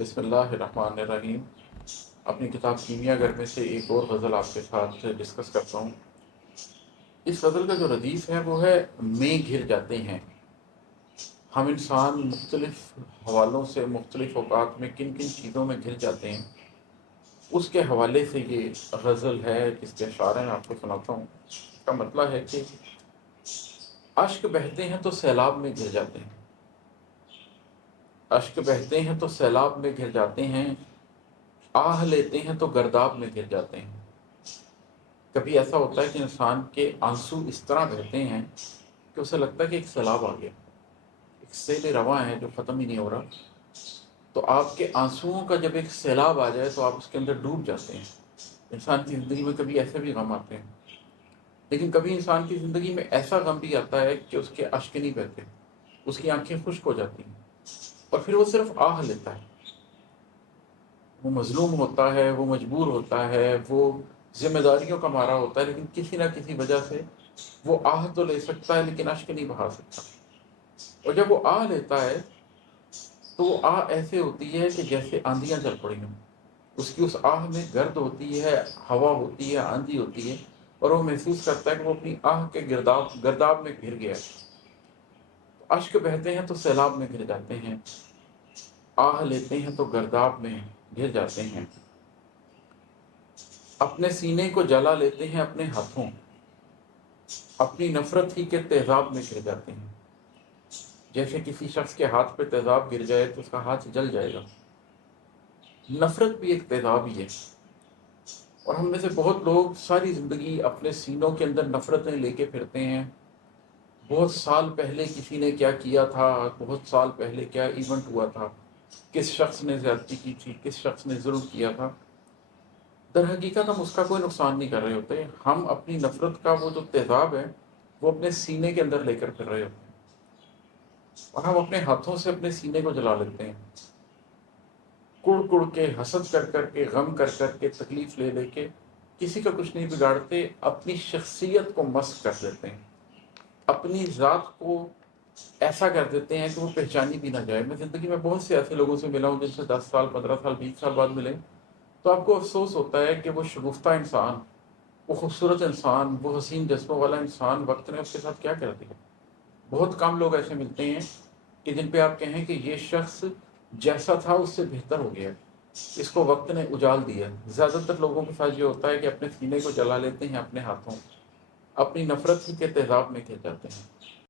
بسم اللہ الرحمن الرحیم۔ اپنی کتاب کیمیا گھر میں سے ایک اور غزل آپ کے ساتھ ڈسکس کرتا ہوں۔ اس غزل کا جو ردیف ہے وہ ہے میں گھر جاتے ہیں۔ ہم انسان مختلف حوالوں سے مختلف اوقات میں کن کن چیزوں میں گھر جاتے ہیں، اس کے حوالے سے یہ غزل ہے جس کے اشعار میں آپ کو سناتا ہوں۔ اس کا مطلب ہے کہ اشک بہتے ہیں تو سیلاب میں گھر جاتے ہیں، اشک بہتے ہیں تو سیلاب میں گھر جاتے ہیں، آہ لیتے ہیں تو گرداب میں گر جاتے ہیں۔ کبھی ایسا ہوتا ہے کہ انسان کے آنسو اس طرح بہتے ہیں کہ اسے لگتا ہے کہ ایک سیلاب آ گیا، ایک سیل رواں ہے جو ختم ہی نہیں ہو رہا۔ تو آپ کے آنسوؤں کا جب ایک سیلاب آ جائے تو آپ اس کے اندر ڈوب جاتے ہیں۔ انسان کی زندگی میں کبھی ایسے بھی غم آتے ہیں، لیکن کبھی انسان کی زندگی میں ایسا غم بھی آتا ہے کہ اس کے اشک نہیں بہتے، اس کی آنکھیں خشک ہو جاتی ہیں اور پھر وہ صرف آہ لیتا ہے۔ وہ مظلوم ہوتا ہے، وہ مجبور ہوتا ہے، وہ ذمہ داریوں کا مارا ہوتا ہے، لیکن کسی نہ کسی وجہ سے وہ آہ تو لے سکتا ہے لیکن اشک نہیں بہا سکتا۔ اور جب وہ آہ لیتا ہے تو وہ آہ ایسے ہوتی ہے کہ جیسے آندیاں چل پڑی ہوں۔ اس کی اس آہ میں گرد ہوتی ہے، ہوا ہوتی ہے، آندھی ہوتی ہے، اور وہ محسوس کرتا ہے کہ وہ اپنی آہ کے گرداب میں گر گیا ہے۔ اشک بہتے ہیں تو سیلاب میں گر جاتے ہیں، آہ لیتے ہیں تو گرداب میں گر جاتے ہیں۔ اپنے سینے کو جلا لیتے ہیں اپنے ہاتھوں، اپنی نفرت ہی کے تیزاب میں گر جاتے ہیں۔ جیسے کسی شخص کے ہاتھ پہ تیزاب گر جائے تو اس کا ہاتھ جل جائے گا۔ نفرت بھی ایک تیزاب ہی ہے، اور ہم میں سے بہت لوگ ساری زندگی اپنے سینوں کے اندر نفرتیں لے کے پھرتے ہیں۔ بہت سال پہلے کسی نے کیا کیا تھا، بہت سال پہلے کیا ایونٹ ہوا تھا، کس شخص نے زیادتی کی تھی، کس شخص نے ظلم کیا تھا۔ در حقیقت ہم اس کا کوئی نقصان نہیں کر رہے ہوتے، ہم اپنی نفرت کا وہ جو تیزاب ہے وہ اپنے سینے کے اندر لے کر پھر رہے ہوتے ہیں، اور ہم اپنے ہاتھوں سے اپنے سینے کو جلا لیتے ہیں، کڑ کڑ کے، حسد کر کر کے، غم کر کر کے، تکلیف لے لے کے کسی کا کچھ نہیں بگاڑتے، اپنی شخصیت کو مسخ کر دیتے ہیں، اپنی ذات کو ایسا کر دیتے ہیں کہ وہ پہچانی بھی نہ جائے۔ میں زندگی میں بہت سے ایسے لوگوں سے ملا ہوں جن سے 10 سال 15 سال 20 سال بعد ملے تو آپ کو افسوس ہوتا ہے کہ وہ شگفتہ انسان، وہ خوبصورت انسان، وہ حسین جسموں والا انسان وقت نے اس کے ساتھ کیا کر دیا۔ بہت کم لوگ ایسے ملتے ہیں کہ جن پہ آپ کہیں کہ یہ شخص جیسا تھا اس سے بہتر ہو گیا، اس کو وقت نے اجال دیا۔ زیادہ تر لوگوں کے ساتھ یہ ہوتا ہے کہ اپنے سینے کو جلا لیتے ہیں اپنے ہاتھوں، اپنی نفرت ہی کے تیزاب میں گر جاتے ہیں۔